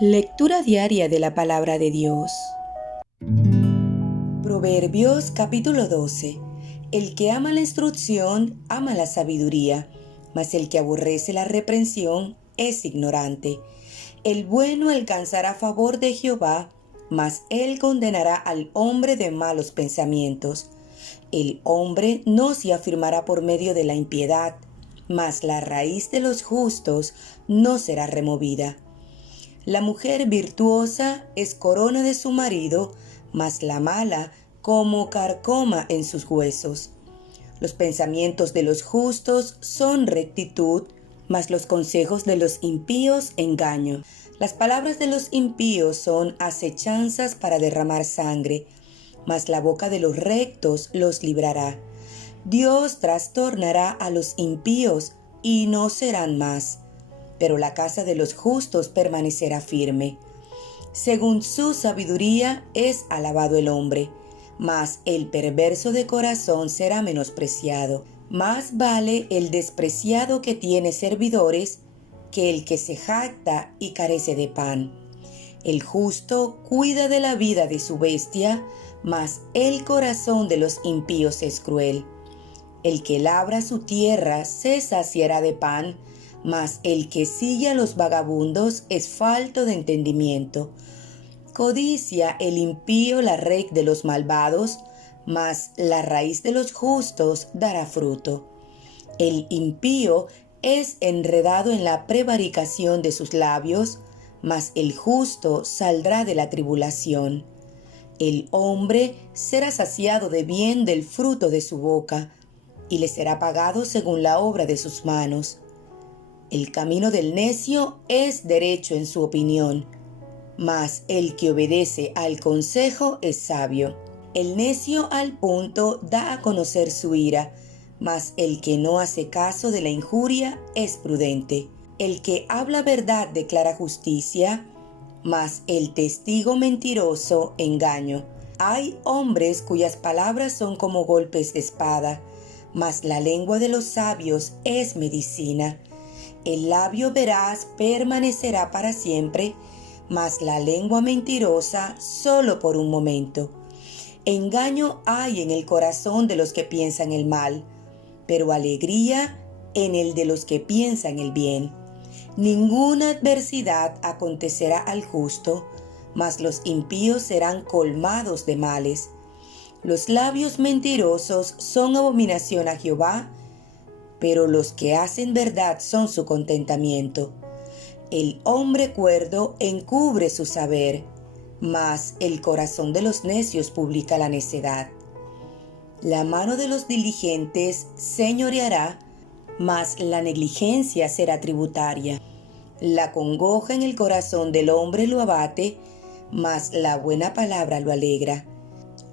Lectura diaria de la Palabra de Dios. Proverbios capítulo 12. El que ama la instrucción, ama la sabiduría, mas el que aborrece la reprensión es ignorante. El bueno alcanzará favor de Jehová, mas él condenará al hombre de malos pensamientos. El hombre no se afirmará por medio de la impiedad, mas la raíz de los justos no será removida. La mujer virtuosa es corona de su marido, mas la mala como carcoma en sus huesos. Los pensamientos de los justos son rectitud, mas los consejos de los impíos engaño. Las palabras de los impíos son acechanzas para derramar sangre, mas la boca de los rectos los librará. Dios trastornará a los impíos y no serán más, pero la casa de los justos permanecerá firme. Según su sabiduría es alabado el hombre, mas el perverso de corazón será menospreciado. Más vale el despreciado que tiene servidores que el que se jacta y carece de pan. El justo cuida de la vida de su bestia, mas el corazón de los impíos es cruel. El que labra su tierra se saciará de pan, mas el que sigue a los vagabundos es falto de entendimiento. Codicia el impío la red de los malvados, mas la raíz de los justos dará fruto. El impío es enredado en la prevaricación de sus labios, mas el justo saldrá de la tribulación. El hombre será saciado de bien del fruto de su boca, y le será pagado según la obra de sus manos. El camino del necio es derecho en su opinión, mas el que obedece al consejo es sabio. El necio al punto da a conocer su ira, mas el que no hace caso de la injuria es prudente. El que habla verdad declara justicia, mas el testigo mentiroso engaño. Hay hombres cuyas palabras son como golpes de espada, mas la lengua de los sabios es medicina. El labio veraz permanecerá para siempre, mas la lengua mentirosa solo por un momento. Engaño hay en el corazón de los que piensan el mal, pero alegría en el de los que piensan el bien. Ninguna adversidad acontecerá al justo, mas los impíos serán colmados de males. Los labios mentirosos son abominación a Jehová, pero los que hacen verdad son su contentamiento. El hombre cuerdo encubre su saber, mas el corazón de los necios publica la necedad. La mano de los diligentes señoreará, mas la negligencia será tributaria. La congoja en el corazón del hombre lo abate, mas la buena palabra lo alegra.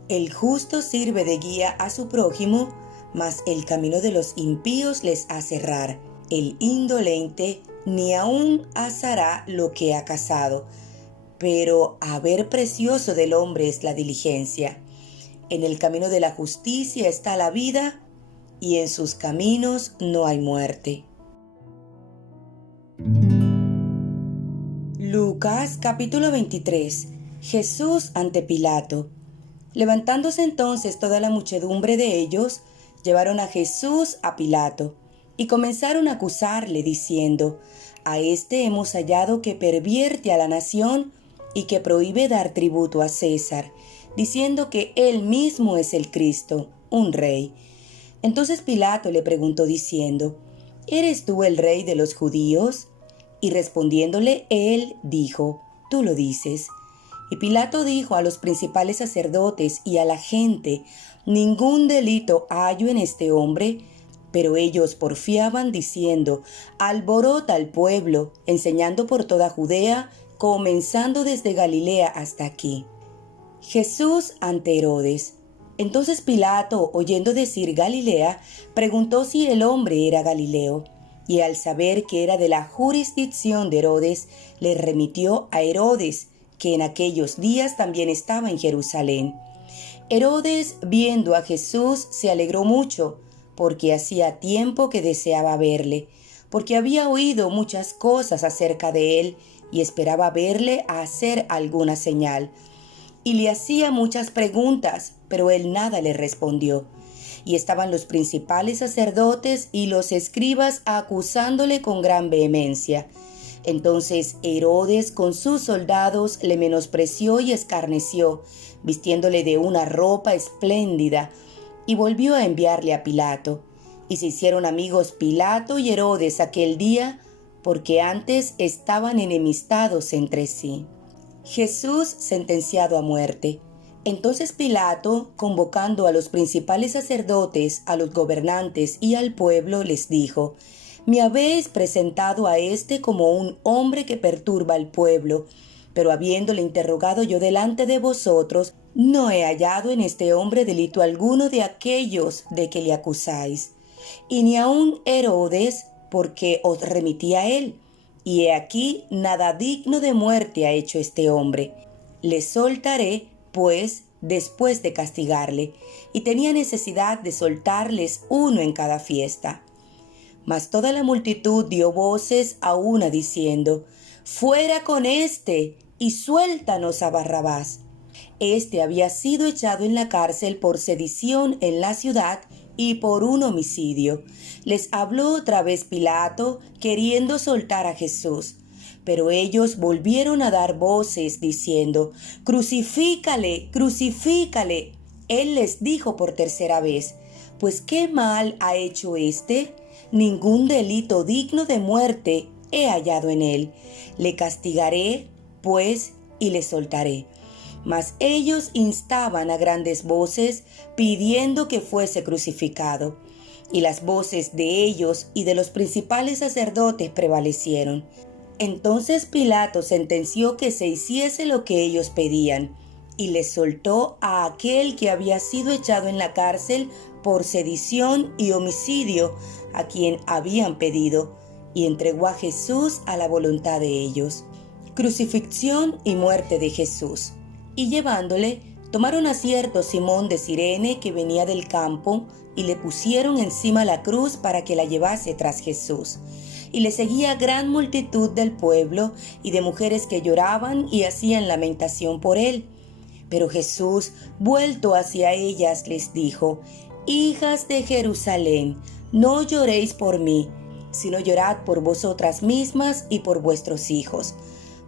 El justo sirve de guía a su prójimo, mas el camino de los impíos les hace errar. El indolente ni aun asará lo que ha cazado, pero haber precioso del hombre es la diligencia. En el camino de la justicia está la vida, y en sus caminos no hay muerte. Lucas capítulo 23. Jesús ante Pilato. Levantándose entonces toda la muchedumbre de ellos, llevaron a Jesús a Pilato, y comenzaron a acusarle, diciendo: a este hemos hallado que pervierte a la nación y que prohíbe dar tributo a César, diciendo que él mismo es el Cristo, un rey. Entonces Pilato le preguntó diciendo: ¿eres tú el rey de los judíos? Y respondiéndole él dijo: tú lo dices. Y Pilato dijo a los principales sacerdotes y a la gente: ningún delito hallo en este hombre. Pero ellos porfiaban diciendo: alborota al pueblo, enseñando por toda Judea, comenzando desde Galilea hasta aquí. Jesús ante Herodes. Entonces Pilato, oyendo decir Galilea, preguntó si el hombre era Galileo. Y al saber que era de la jurisdicción de Herodes, le remitió a Herodes, que en aquellos días también estaba en Jerusalén. Herodes, viendo a Jesús, se alegró mucho, porque hacía tiempo que deseaba verle, porque había oído muchas cosas acerca de él y esperaba verle hacer alguna señal. Y le hacía muchas preguntas, pero él nada le respondió. Y estaban los principales sacerdotes y los escribas acusándole con gran vehemencia. Entonces Herodes con sus soldados le menospreció y escarneció, vistiéndole de una ropa espléndida, y volvió a enviarle a Pilato. Y se hicieron amigos Pilato y Herodes aquel día, porque antes estaban enemistados entre sí. Jesús sentenciado a muerte. Entonces Pilato, convocando a los principales sacerdotes, a los gobernantes y al pueblo, les dijo: «Me habéis presentado a éste como un hombre que perturba al pueblo, pero habiéndole interrogado yo delante de vosotros, no he hallado en este hombre delito alguno de aquellos de que le acusáis. Y ni aun Herodes, porque os remití a él. Y he aquí, nada digno de muerte ha hecho este hombre. Le soltaré, pues, después de castigarle». Y tenía necesidad de soltarles uno en cada fiesta. Mas toda la multitud dio voces a una diciendo: «¡Fuera con éste, y suéltanos a Barrabás!». Este había sido echado en la cárcel por sedición en la ciudad y por un homicidio. Les habló otra vez Pilato, queriendo soltar a Jesús. Pero ellos volvieron a dar voces, diciendo: «¡Crucifícale, crucifícale!». Él les dijo por tercera vez: «Pues ¿qué mal ha hecho éste? Ningún delito digno de muerte he hallado en él. Le castigaré, pues, y le soltaré». Mas ellos instaban a grandes voces, pidiendo que fuese crucificado. Y las voces de ellos y de los principales sacerdotes prevalecieron. Entonces Pilato sentenció que se hiciese lo que ellos pedían, y les soltó a aquel que había sido echado en la cárcel por sedición y homicidio, a quien habían pedido, y entregó a Jesús a la voluntad de ellos. Crucifixión y muerte de Jesús. Y llevándole, tomaron a cierto Simón de Cirene que venía del campo, y le pusieron encima la cruz para que la llevase tras Jesús. Y le seguía gran multitud del pueblo y de mujeres que lloraban y hacían lamentación por él. Pero Jesús, vuelto hacia ellas, les dijo: «Hijas de Jerusalén, no lloréis por mí, sino llorad por vosotras mismas y por vuestros hijos.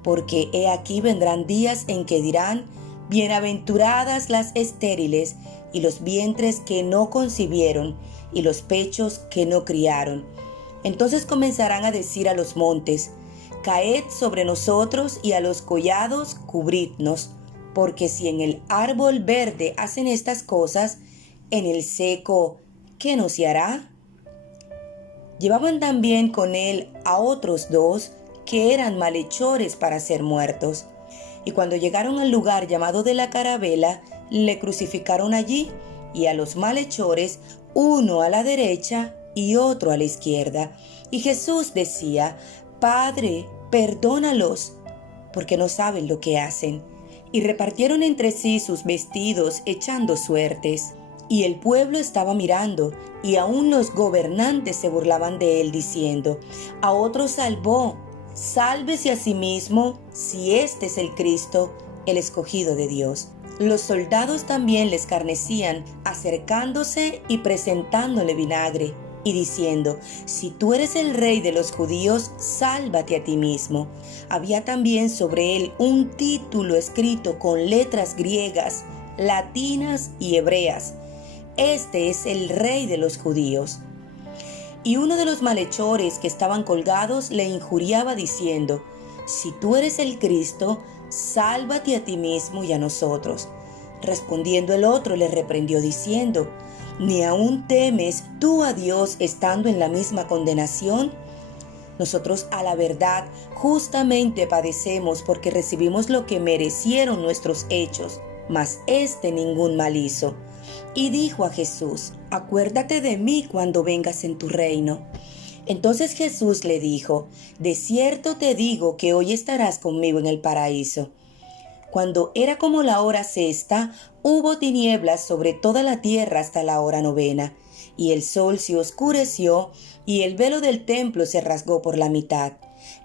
Porque he aquí vendrán días en que dirán: bienaventuradas las estériles, y los vientres que no concibieron, y los pechos que no criaron. Entonces comenzarán a decir a los montes: caed sobre nosotros, y a los collados cubridnos. Porque si en el árbol verde hacen estas cosas, en el seco, ¿qué no se hará?». Llevaban también con él a otros dos que eran malhechores para ser muertos. Y cuando llegaron al lugar llamado de la Carabela, le crucificaron allí, y a los malhechores, uno a la derecha y otro a la izquierda. Y Jesús decía: «Padre, perdónalos, porque no saben lo que hacen». Y repartieron entre sí sus vestidos, echando suertes. Y el pueblo estaba mirando, y aún los gobernantes se burlaban de él, diciendo: «A otro salvó, sálvese a sí mismo, si este es el Cristo, el escogido de Dios». Los soldados también le escarnecían, acercándose y presentándole vinagre, y diciendo: «Si tú eres el rey de los judíos, sálvate a ti mismo». Había también sobre él un título escrito con letras griegas, latinas y hebreas: «Este es el rey de los judíos». Y uno de los malhechores que estaban colgados le injuriaba diciendo: «Si tú eres el Cristo, sálvate a ti mismo y a nosotros». Respondiendo el otro le reprendió diciendo: «¿Ni aún temes tú a Dios estando en la misma condenación? Nosotros a la verdad justamente padecemos porque recibimos lo que merecieron nuestros hechos, mas éste ningún mal hizo». Y dijo a Jesús: «Acuérdate de mí cuando vengas en tu reino». Entonces Jesús le dijo: «De cierto te digo que hoy estarás conmigo en el paraíso». Cuando era como la hora sexta, hubo tinieblas sobre toda la tierra hasta la hora novena, y el sol se oscureció, y el velo del templo se rasgó por la mitad.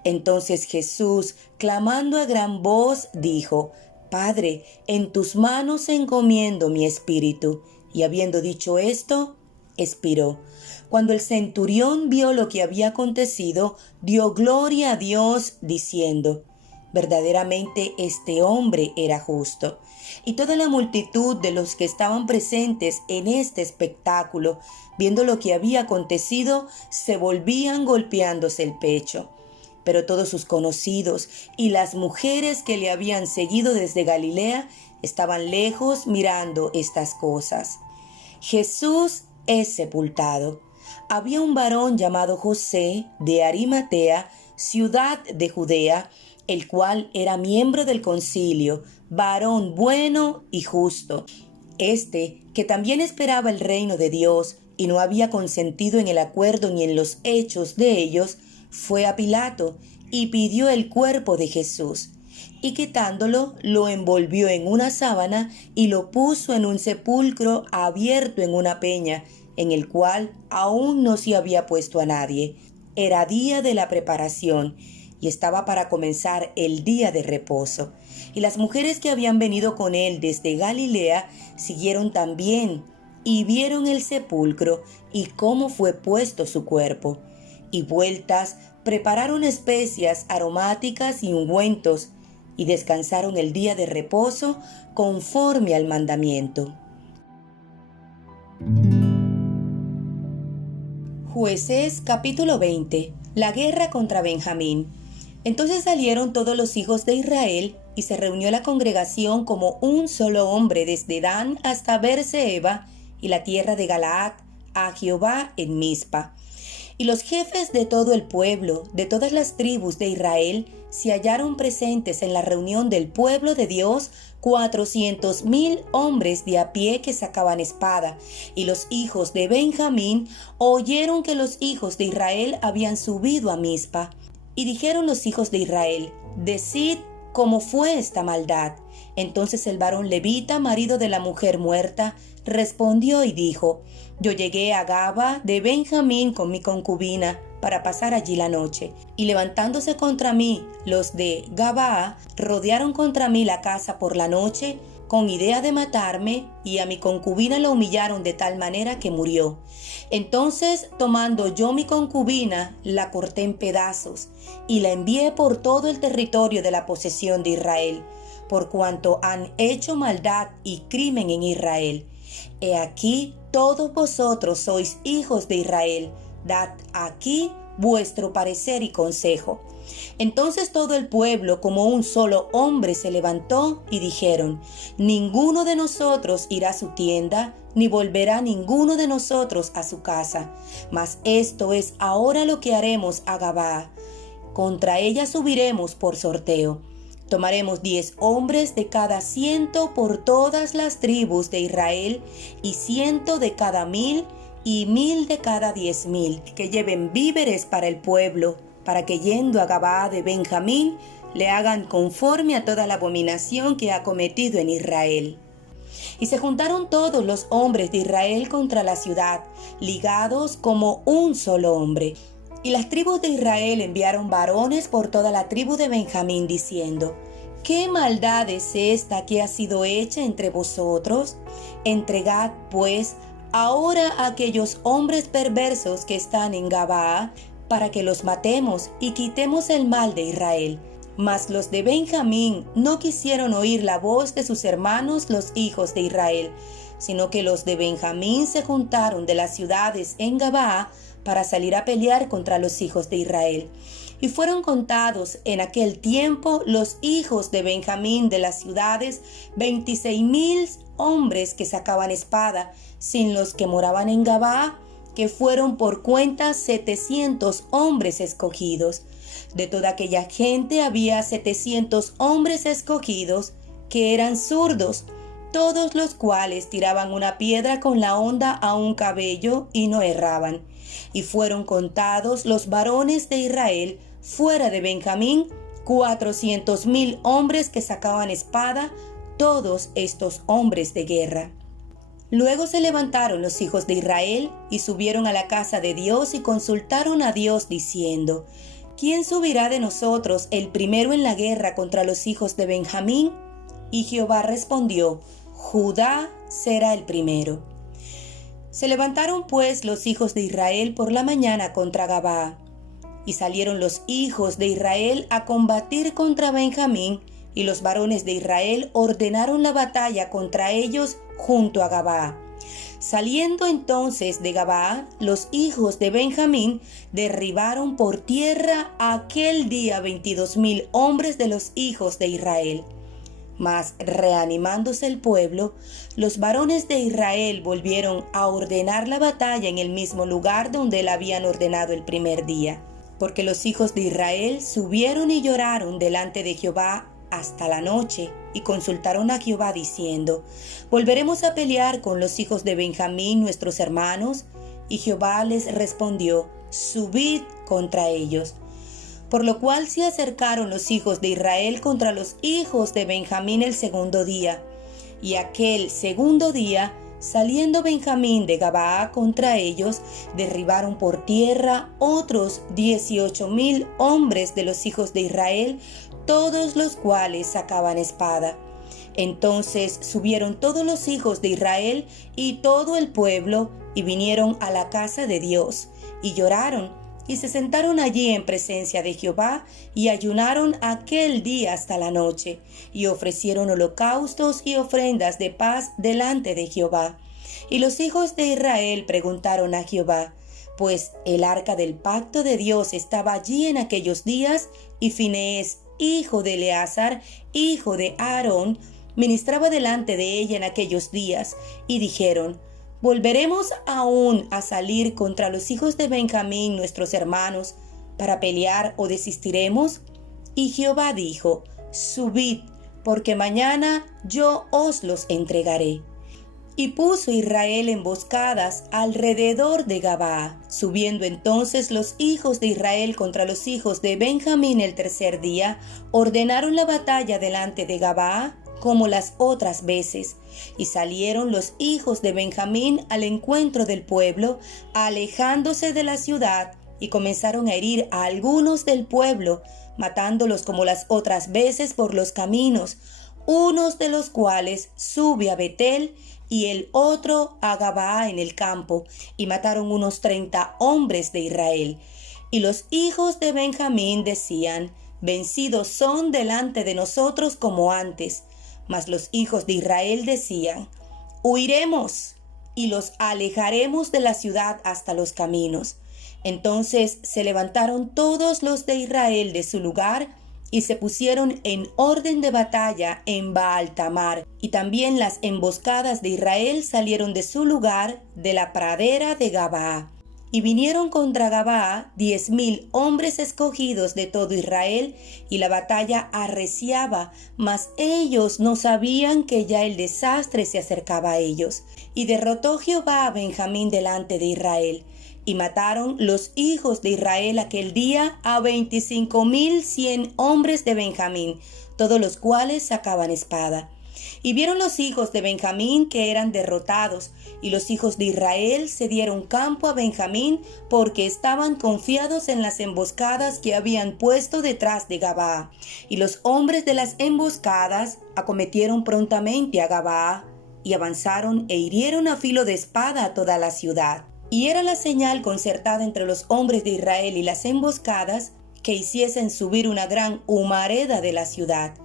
Entonces Jesús, clamando a gran voz, dijo: Padre, en tus manos encomiendo mi espíritu. Y habiendo dicho esto, expiró. Cuando el centurión vio lo que había acontecido, dio gloria a Dios, diciendo: Verdaderamente este hombre era justo. Y toda la multitud de los que estaban presentes en este espectáculo, viendo lo que había acontecido, se volvían golpeándose el pecho. Pero todos sus conocidos y las mujeres que le habían seguido desde Galilea estaban lejos mirando estas cosas. Jesús es sepultado. Había un varón llamado José de Arimatea, ciudad de Judea, el cual era miembro del concilio, varón bueno y justo. Que también esperaba el reino de Dios y no había consentido en el acuerdo ni en los hechos de ellos, fue a Pilato y pidió el cuerpo de Jesús. Y quitándolo, lo envolvió en una sábana y lo puso en un sepulcro abierto en una peña, en el cual aún no se había puesto a nadie. Era día de la preparación y estaba para comenzar el día de reposo. Y las mujeres que habían venido con él desde Galilea siguieron también y vieron el sepulcro y cómo fue puesto su cuerpo. Y vueltas prepararon especias aromáticas y ungüentos, y descansaron el día de reposo conforme al mandamiento. Jueces capítulo 20. La guerra contra Benjamín. Entonces salieron todos los hijos de Israel, y se reunió la congregación como un solo hombre desde Dan hasta Beer-seba y la tierra de Galaad, a Jehová en Mizpa. Y los jefes de todo el pueblo, de todas las tribus de Israel, se hallaron presentes en la reunión del pueblo de Dios, 400,000 hombres de a pie que sacaban espada. Y los hijos de Benjamín oyeron que los hijos de Israel habían subido a Mizpa. Y dijeron los hijos de Israel: Decid cómo fue esta maldad. Entonces el varón levita, marido de la mujer muerta, respondió y dijo: Yo llegué a Gaba de Benjamín con mi concubina para pasar allí la noche. Y levantándose contra mí los de Gabaa, rodearon contra mí la casa por la noche, con idea de matarme, y a mi concubina la humillaron de tal manera que murió. Entonces, tomando yo mi concubina, la corté en pedazos, y la envié por todo el territorio de la posesión de Israel, por cuanto han hecho maldad y crimen en Israel. He aquí, todos vosotros sois hijos de Israel, dad aquí vuestro parecer y consejo. Entonces todo el pueblo como un solo hombre se levantó y dijeron: Ninguno de nosotros irá a su tienda, ni volverá ninguno de nosotros a su casa. Mas esto es ahora lo que haremos a Gabaa. Contra ella subiremos por sorteo. Tomaremos 10 hombres de cada 100 por todas las tribus de Israel, y 100 de cada 1,000, y 1,000 de cada 10,000, que lleven víveres para el pueblo, para que yendo a Gabaa de Benjamín, le hagan conforme a toda la abominación que ha cometido en Israel. Y se juntaron todos los hombres de Israel contra la ciudad, ligados como un solo hombre. Y las tribus de Israel enviaron varones por toda la tribu de Benjamín, diciendo: ¿Qué maldad es esta que ha sido hecha entre vosotros? Entregad, pues, ahora a aquellos hombres perversos que están en Gabaa, para que los matemos y quitemos el mal de Israel. Mas los de Benjamín no quisieron oír la voz de sus hermanos los hijos de Israel, sino que los de Benjamín se juntaron de las ciudades en Gabaa para salir a pelear contra los hijos de Israel. Y fueron contados en aquel tiempo los hijos de Benjamín de las ciudades 26,000 hombres que sacaban espada, sin los que moraban en Gabaa, que fueron por cuenta 700 hombres escogidos. De toda aquella gente había 700 hombres escogidos que eran zurdos, todos los cuales tiraban una piedra con la honda a un cabello y no erraban. Y fueron contados los varones de Israel fuera de Benjamín, 400,000 hombres que sacaban espada, todos estos hombres de guerra. Luego se levantaron los hijos de Israel y subieron a la casa de Dios y consultaron a Dios diciendo: ¿quién subirá de nosotros el primero en la guerra contra los hijos de Benjamín? Y Jehová respondió: Judá será el primero. Se levantaron pues los hijos de Israel por la mañana contra Gabaa. Y salieron los hijos de Israel a combatir contra Benjamín, y los varones de Israel ordenaron la batalla contra ellos junto a Gabaa. Saliendo entonces de Gabaa, los hijos de Benjamín derribaron por tierra aquel día 22,000 hombres de los hijos de Israel. Mas reanimándose el pueblo, los varones de Israel volvieron a ordenar la batalla en el mismo lugar donde la habían ordenado el primer día. Porque los hijos de Israel subieron y lloraron delante de Jehová hasta la noche, y consultaron a Jehová diciendo: ¿Volveremos a pelear con los hijos de Benjamín, nuestros hermanos? Y Jehová les respondió: subid contra ellos. Por lo cual se acercaron los hijos de Israel contra los hijos de Benjamín el segundo día. Y aquel segundo día, saliendo Benjamín de Gabaa contra ellos, derribaron por tierra otros 18,000 hombres de los hijos de Israel, todos los cuales sacaban espada. Entonces subieron todos los hijos de Israel y todo el pueblo, y vinieron a la casa de Dios, y lloraron, y se sentaron allí en presencia de Jehová, y ayunaron aquel día hasta la noche, y ofrecieron holocaustos y ofrendas de paz delante de Jehová. Y los hijos de Israel preguntaron a Jehová, pues el arca del pacto de Dios estaba allí en aquellos días, y Finees, hijo de Eleazar, hijo de Aarón, ministraba delante de ella en aquellos días, y dijeron: ¿volveremos aún a salir contra los hijos de Benjamín, nuestros hermanos, para pelear, o desistiremos? Y Jehová dijo: subid, porque mañana yo os los entregaré. Y puso Israel emboscadas alrededor de Gabaa. Subiendo entonces los hijos de Israel contra los hijos de Benjamín el tercer día, ordenaron la batalla delante de Gabaa, como las otras veces. Y salieron los hijos de Benjamín al encuentro del pueblo, alejándose de la ciudad, y comenzaron a herir a algunos del pueblo, matándolos como las otras veces por los caminos, unos de los cuales sube a Betel y el otro a Gabaa en el campo, y mataron unos 30 hombres de Israel. Y los hijos de Benjamín decían: vencidos son delante de nosotros como antes. Mas los hijos de Israel decían: huiremos y los alejaremos de la ciudad hasta los caminos. Entonces se levantaron todos los de Israel de su lugar y se pusieron en orden de batalla en Baal-tamar. Y también las emboscadas de Israel salieron de su lugar de la pradera de Gabaa. Y vinieron contra Gabaa 10,000 hombres escogidos de todo Israel, y la batalla arreciaba, mas ellos no sabían que ya el desastre se acercaba a ellos. Y derrotó Jehová a Benjamín delante de Israel, y mataron los hijos de Israel aquel día a 25,100 hombres de Benjamín, todos los cuales sacaban espada. Y vieron los hijos de Benjamín que eran derrotados, y los hijos de Israel se dieron campo a Benjamín, porque estaban confiados en las emboscadas que habían puesto detrás de Gabaa. Y los hombres de las emboscadas acometieron prontamente a Gabaa, y avanzaron e hirieron a filo de espada a toda la ciudad. Y era la señal concertada entre los hombres de Israel y las emboscadas, que hiciesen subir una gran humareda de la ciudad.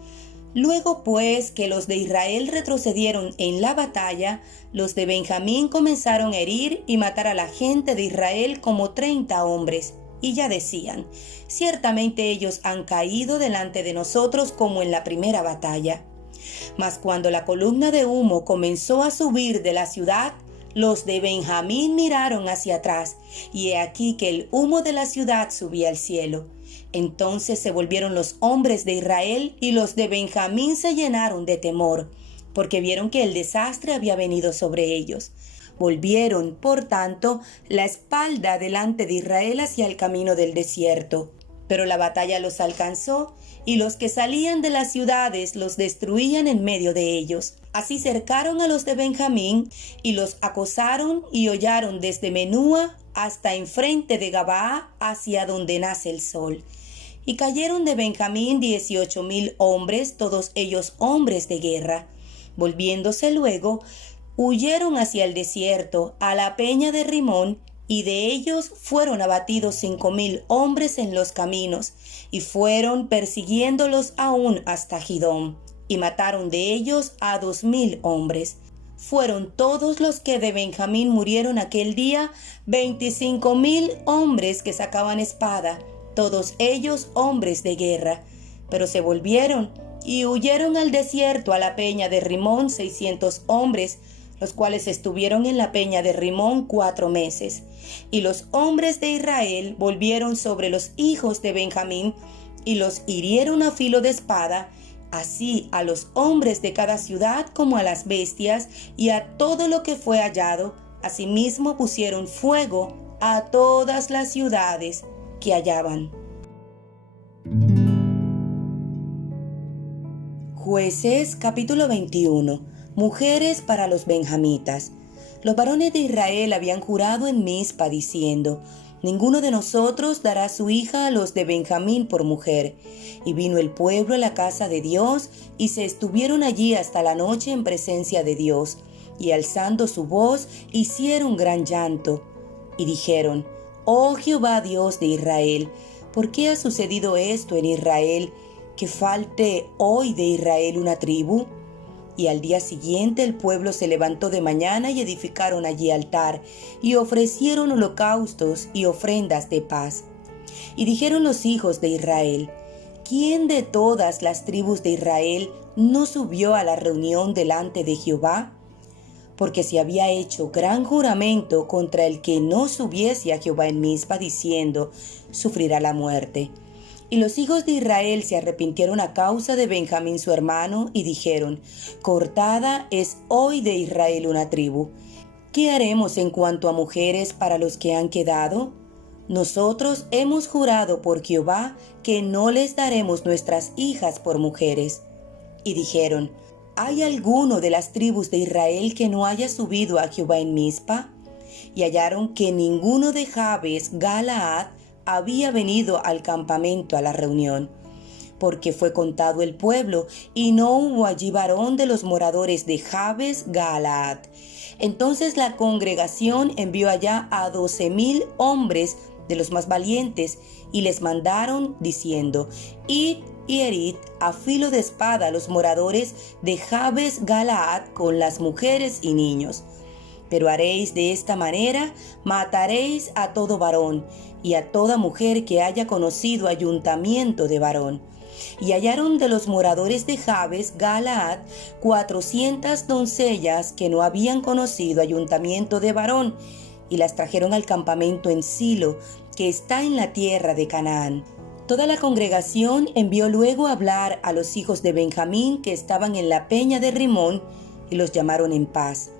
Luego pues que los de Israel retrocedieron en la batalla, los de Benjamín comenzaron a herir y matar a la gente de Israel como 30 hombres. Y ya decían: ciertamente ellos han caído delante de nosotros como en la primera batalla. Mas cuando la columna de humo comenzó a subir de la ciudad, los de Benjamín miraron hacia atrás, y he aquí que el humo de la ciudad subía al cielo. Entonces se volvieron los hombres de Israel, y los de Benjamín se llenaron de temor, porque vieron que el desastre había venido sobre ellos. Volvieron, por tanto, la espalda delante de Israel hacia el camino del desierto. Pero la batalla los alcanzó, y los que salían de las ciudades los destruían en medio de ellos. Así cercaron a los de Benjamín, y los acosaron y hollaron desde Menúa hasta enfrente de Gabaa, hacia donde nace el sol. Y cayeron de Benjamín 18,000 hombres, todos ellos hombres de guerra. Volviéndose luego, huyeron hacia el desierto, a la peña de Rimón, y de ellos fueron abatidos 5,000 hombres en los caminos, y fueron persiguiéndolos aún hasta Gidón, y mataron de ellos a 2,000 hombres. Fueron todos los que de Benjamín murieron aquel día, 25,000 hombres que sacaban espada, todos ellos hombres de guerra. Pero se volvieron y huyeron al desierto, a la peña de Rimón, 600 hombres, los cuales estuvieron en la peña de Rimón 4 meses. Y los hombres de Israel volvieron sobre los hijos de Benjamín, y los hirieron a filo de espada, así a los hombres de cada ciudad como a las bestias, y a todo lo que fue hallado. Asimismo pusieron fuego a todas las ciudades que hallaban. Jueces capítulo 21. Mujeres para los benjamitas. Los varones de Israel habían jurado en Mizpa diciendo: ninguno de nosotros dará su hija a los de Benjamín por mujer. Y vino el pueblo a la casa de Dios, y se estuvieron allí hasta la noche en presencia de Dios, y alzando su voz hicieron gran llanto. Y dijeron: oh Jehová Dios de Israel, ¿por qué ha sucedido esto en Israel, que falte hoy de Israel una tribu? Y al día siguiente el pueblo se levantó de mañana y edificaron allí altar, y ofrecieron holocaustos y ofrendas de paz. Y dijeron los hijos de Israel: ¿quién de todas las tribus de Israel no subió a la reunión delante de Jehová? Porque se había hecho gran juramento contra el que no subiese a Jehová en Mizpa, diciendo: sufrirá la muerte. Y los hijos de Israel se arrepintieron a causa de Benjamín su hermano, y dijeron: cortada es hoy de Israel una tribu. ¿Qué haremos en cuanto a mujeres para los que han quedado? Nosotros hemos jurado por Jehová que no les daremos nuestras hijas por mujeres. Y dijeron: ¿hay alguno de las tribus de Israel que no haya subido a Jehová en Mizpa? Y hallaron que ninguno de Jabes Galaad había venido al campamento a la reunión, porque fue contado el pueblo, y no hubo allí varón de los moradores de Jabes Galaad. Entonces la congregación envió allá a 12,000 hombres de los más valientes, y les mandaron diciendo: id y herid a filo de espada a los moradores de Jabes Galaad con las mujeres y niños. Pero haréis de esta manera: mataréis a todo varón y a toda mujer que haya conocido ayuntamiento de varón. Y hallaron de los moradores de Jabes Galaad 400 doncellas que no habían conocido ayuntamiento de varón, y las trajeron al campamento en Silo, que está en la tierra de Canaán. Toda la congregación envió luego a hablar a los hijos de Benjamín que estaban en la peña de Rimón, y los llamaron en paz.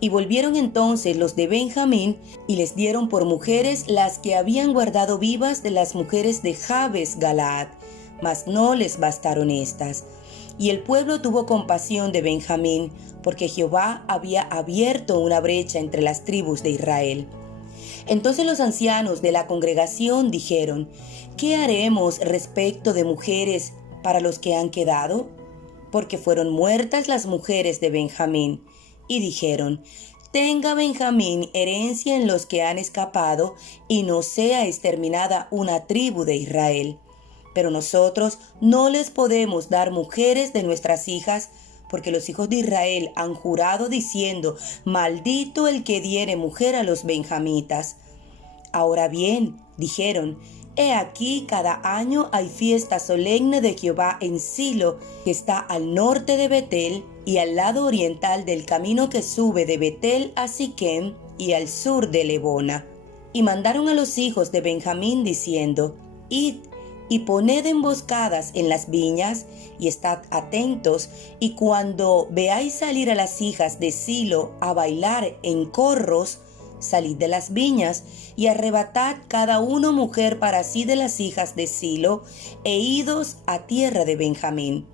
Y volvieron entonces los de Benjamín, y les dieron por mujeres las que habían guardado vivas de las mujeres de Jabes Galaad, mas no les bastaron estas. Y el pueblo tuvo compasión de Benjamín, porque Jehová había abierto una brecha entre las tribus de Israel. Entonces los ancianos de la congregación dijeron: ¿qué haremos respecto de mujeres para los que han quedado? Porque fueron muertas las mujeres de Benjamín. Y dijeron: tenga Benjamín herencia en los que han escapado, y no sea exterminada una tribu de Israel. Pero nosotros no les podemos dar mujeres de nuestras hijas, porque los hijos de Israel han jurado diciendo: maldito el que diere mujer a los benjamitas. Ahora bien, dijeron: he aquí, cada año hay fiesta solemne de Jehová en Silo, que está al norte de Betel y al lado oriental del camino que sube de Betel a Siquem, y al sur de Lebona. Y mandaron a los hijos de Benjamín diciendo: id y poned emboscadas en las viñas, y estad atentos, y cuando veáis salir a las hijas de Silo a bailar en corros, salid de las viñas, y arrebatad cada uno mujer para sí de las hijas de Silo, e idos a tierra de Benjamín.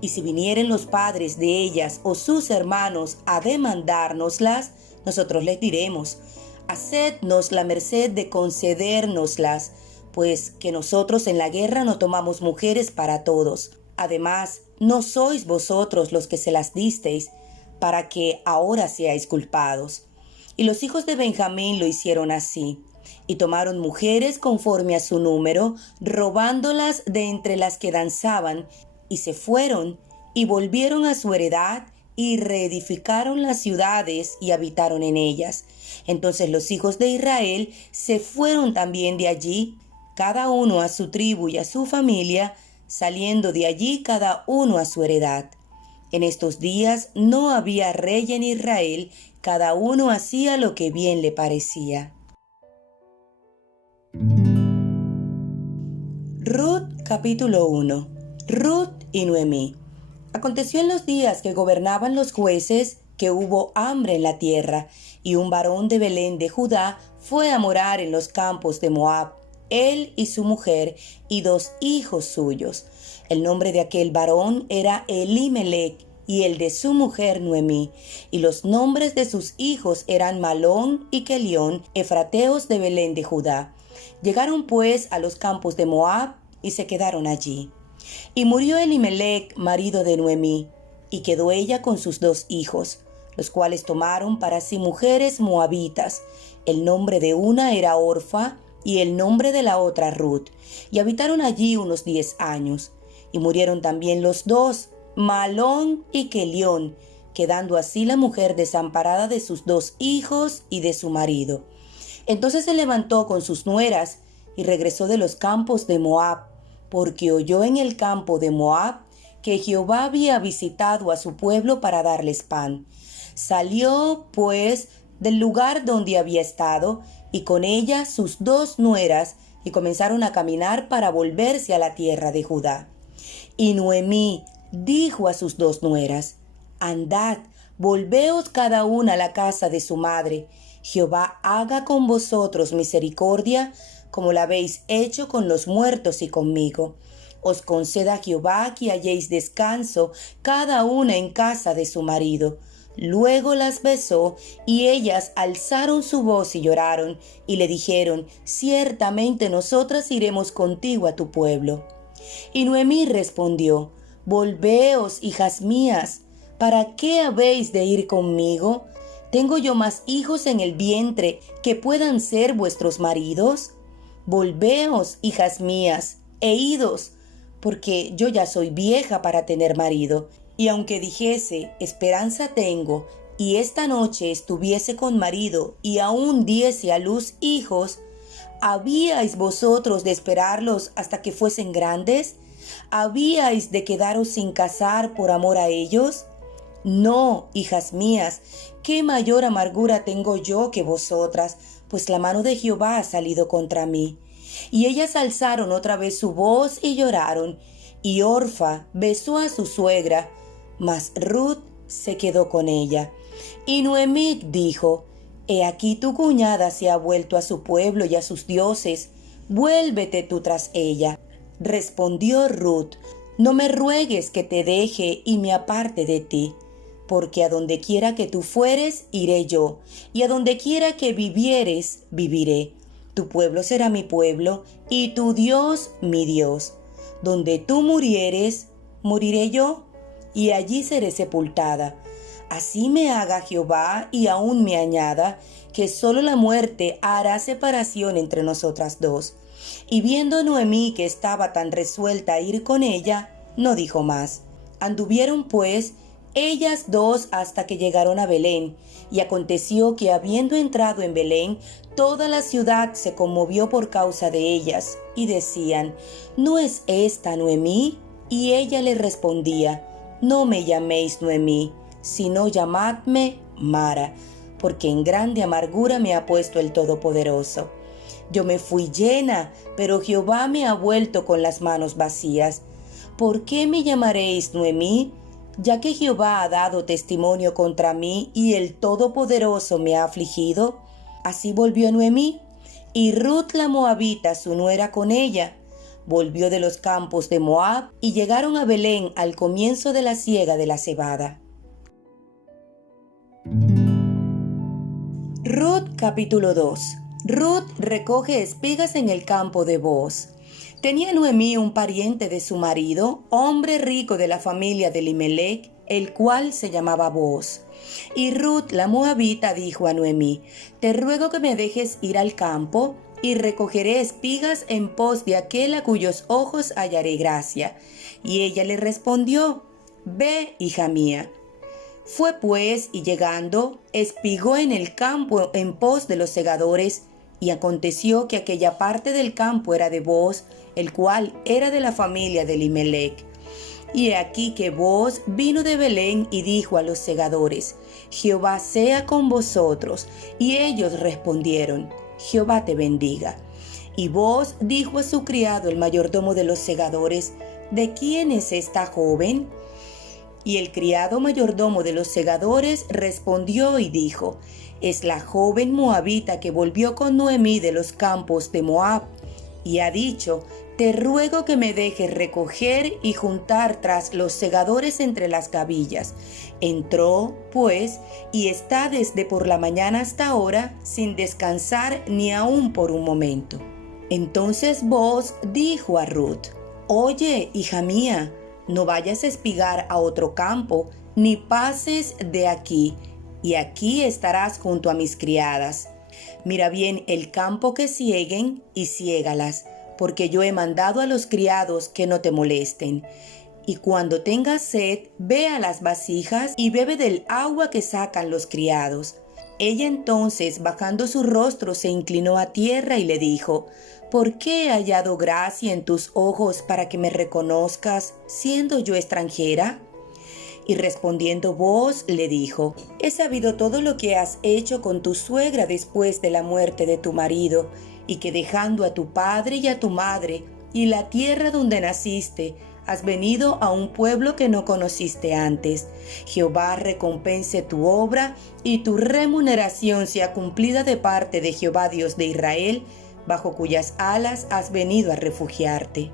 Y si vinieren los padres de ellas o sus hermanos a demandárnoslas, nosotros les diremos: hacednos la merced de concedérnoslas, pues que nosotros en la guerra no tomamos mujeres para todos. Además, no sois vosotros los que se las disteis, para que ahora seáis culpados. Y los hijos de Benjamín lo hicieron así, y tomaron mujeres conforme a su número, robándolas de entre las que danzaban, y se fueron, y volvieron a su heredad, y reedificaron las ciudades, y habitaron en ellas. Entonces los hijos de Israel se fueron también de allí, cada uno a su tribu y a su familia, saliendo de allí cada uno a su heredad. En estos días no había rey en Israel, cada uno hacía lo que bien le parecía. Ruth capítulo 1. Ruth y Noemí. Aconteció en los días que gobernaban los jueces que hubo hambre en la tierra, y un varón de Belén de Judá fue a morar en los campos de Moab, él y su mujer y 2 hijos suyos. El nombre de aquel varón era Elimelech, y el de su mujer Noemí, y los nombres de sus hijos eran Malón y Kelión, efrateos de Belén de Judá. Llegaron pues a los campos de Moab y se quedaron allí. Y murió Elimelech, marido de Noemí, y quedó ella con sus 2 hijos, los cuales tomaron para sí mujeres moabitas. El nombre de una era Orfa, y el nombre de la otra Ruth, y habitaron allí unos 10 años. Y murieron también los 2, Malón y Kelión, quedando así la mujer desamparada de sus 2 hijos y de su marido. Entonces se levantó con sus nueras y regresó de los campos de Moab, porque oyó en el campo de Moab que Jehová había visitado a su pueblo para darles pan. Salió, pues, del lugar donde había estado, y con ella sus 2 nueras, y comenzaron a caminar para volverse a la tierra de Judá. Y Noemí dijo a sus 2 nueras: Andad, volveos cada una a la casa de su madre. Jehová haga con vosotros misericordia, como la habéis hecho con los muertos y conmigo. Os conceda Jehová que halléis descanso, cada una en casa de su marido. Luego las besó, y ellas alzaron su voz y lloraron, y le dijeron: Ciertamente nosotras iremos contigo a tu pueblo. Y Noemí respondió: Volveos, hijas mías, ¿para qué habéis de ir conmigo? ¿Tengo yo más hijos en el vientre que puedan ser vuestros maridos? Volveos, hijas mías, e idos, porque yo ya soy vieja para tener marido. Y aunque dijese: esperanza tengo, y esta noche estuviese con marido, y aún diese a luz hijos, ¿habíais vosotros de esperarlos hasta que fuesen grandes? ¿Habíais de quedaros sin casar por amor a ellos? No, hijas mías, qué mayor amargura tengo yo que vosotras, pues la mano de Jehová ha salido contra mí. Y ellas alzaron otra vez su voz y lloraron, y Orfa besó a su suegra, mas Ruth se quedó con ella. Y Noemí dijo: He aquí tu cuñada se ha vuelto a su pueblo y a sus dioses, vuélvete tú tras ella. Respondió Ruth: No me ruegues que te deje y me aparte de ti, porque a donde quiera que tú fueres, iré yo, y a donde quiera que vivieres, viviré. Tu pueblo será mi pueblo, y tu Dios mi Dios. Donde tú murieres, moriré yo, y allí seré sepultada. Así me haga Jehová, y aún me añada, que solo la muerte hará separación entre nosotras 2. Y viendo Noemí que estaba tan resuelta a ir con ella, no dijo más. Anduvieron pues ellas 2 hasta que llegaron a Belén, y aconteció que habiendo entrado en Belén, toda la ciudad se conmovió por causa de ellas, y decían: ¿No es esta Noemí? Y ella les respondía: No me llaméis Noemí, sino llamadme Mara, porque en grande amargura me ha puesto el Todopoderoso. Yo me fui llena, pero Jehová me ha vuelto con las manos vacías. ¿Por qué me llamaréis Noemí? Ya que Jehová ha dado testimonio contra mí y el Todopoderoso me ha afligido. Así volvió Noemí, y Ruth la moabita, su nuera, con ella. Volvió de los campos de Moab, y llegaron a Belén al comienzo de la siega de la cebada. Ruth capítulo 2. Ruth recoge espigas en el campo de Booz. Tenía Noemí un pariente de su marido, hombre rico de la familia de Elimelech, el cual se llamaba Booz. Y Ruth la moabita dijo a Noemí: «Te ruego que me dejes ir al campo, y recogeré espigas en pos de aquel a cuyos ojos hallaré gracia». Y ella le respondió: «Ve, hija mía». Fue pues, y llegando, espigó en el campo en pos de los segadores, y aconteció que aquella parte del campo era de Booz, el cual era de la familia de Elimelech. Y he aquí que Booz vino de Belén y dijo a los segadores: «Jehová sea con vosotros». Y ellos respondieron: «Jehová te bendiga». Y Booz dijo a su criado, el mayordomo de los segadores: «¿De quién es esta joven?». Y el criado mayordomo de los segadores respondió y dijo: «Es la joven moabita que volvió con Noemí de los campos de Moab, y ha dicho: te ruego que me dejes recoger y juntar tras los segadores entre las gavillas». Entró, pues, y está desde por la mañana hasta ahora sin descansar ni aun por un momento. Entonces Booz dijo a Ruth: «Oye, hija mía, no vayas a espigar a otro campo, ni pases de aquí, y aquí estarás junto a mis criadas. Mira bien el campo que sieguen y siégalas, porque yo he mandado a los criados que no te molesten. Y cuando tengas sed, ve a las vasijas y bebe del agua que sacan los criados». Ella entonces, bajando su rostro, se inclinó a tierra y le dijo: «¿Por qué he hallado gracia en tus ojos para que me reconozcas, siendo yo extranjera?». Y respondiendo Booz le dijo: «He sabido todo lo que has hecho con tu suegra después de la muerte de tu marido, y que dejando a tu padre y a tu madre y la tierra donde naciste, has venido a un pueblo que no conociste antes. Jehová recompense tu obra, y tu remuneración sea cumplida de parte de Jehová Dios de Israel, bajo cuyas alas has venido a refugiarte».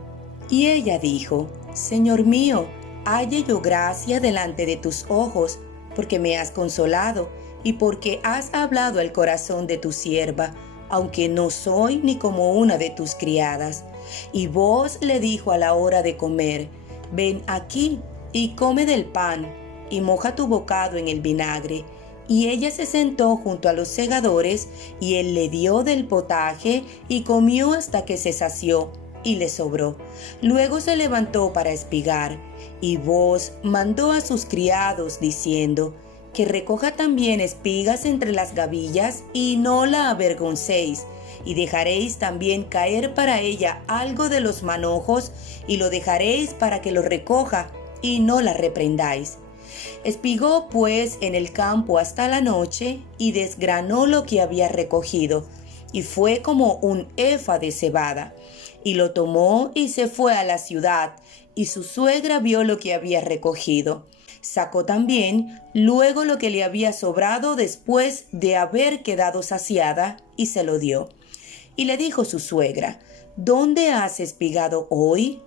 Y ella dijo: «Señor mío, halle yo gracia delante de tus ojos, porque me has consolado, y porque has hablado al corazón de tu sierva, aunque no soy ni como una de tus criadas». Y Booz le dijo a la hora de comer: «Ven aquí y come del pan, y moja tu bocado en el vinagre». Y ella se sentó junto a los segadores, y él le dio del potaje, y comió hasta que se sació, y le sobró. Luego se levantó para espigar, y Booz mandó a sus criados, diciendo: «Que recoja también espigas entre las gavillas, y no la avergoncéis, y dejaréis también caer para ella algo de los manojos, y lo dejaréis para que lo recoja, y no la reprendáis». Espigó pues en el campo hasta la noche, y desgranó lo que había recogido, y fue como un efa de cebada. Y lo tomó y se fue a la ciudad, y su suegra vio lo que había recogido. Sacó también luego lo que le había sobrado después de haber quedado saciada, y se lo dio. Y le dijo su suegra: «¿Dónde has espigado hoy?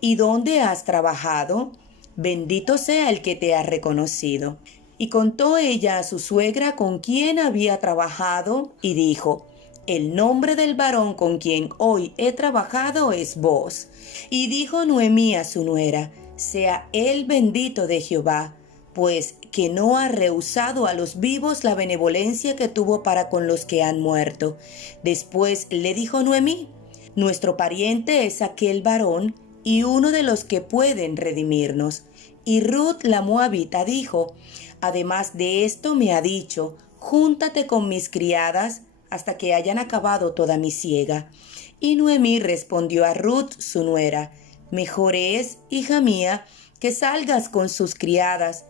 ¿Y dónde has trabajado? Bendito sea el que te ha reconocido». Y contó ella a su suegra con quien había trabajado, y dijo: «El nombre del varón con quien hoy he trabajado es Booz». Y dijo Noemí a su nuera: «Sea él bendito de Jehová, pues que no ha rehusado a los vivos la benevolencia que tuvo para con los que han muerto». Después le dijo Noemí: «Nuestro pariente es aquel varón, y uno de los que pueden redimirnos». Y Ruth la moabita dijo: «Además de esto me ha dicho: júntate con mis criadas hasta que hayan acabado toda mi siega». Y Noemí respondió a Ruth su nuera: «Mejor es, hija mía, que salgas con sus criadas,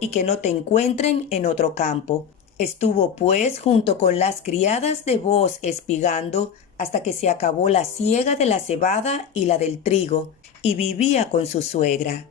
y que no te encuentren en otro campo». Estuvo pues junto con las criadas de Booz espigando hasta que se acabó la siega de la cebada y la del trigo, y vivía con su suegra.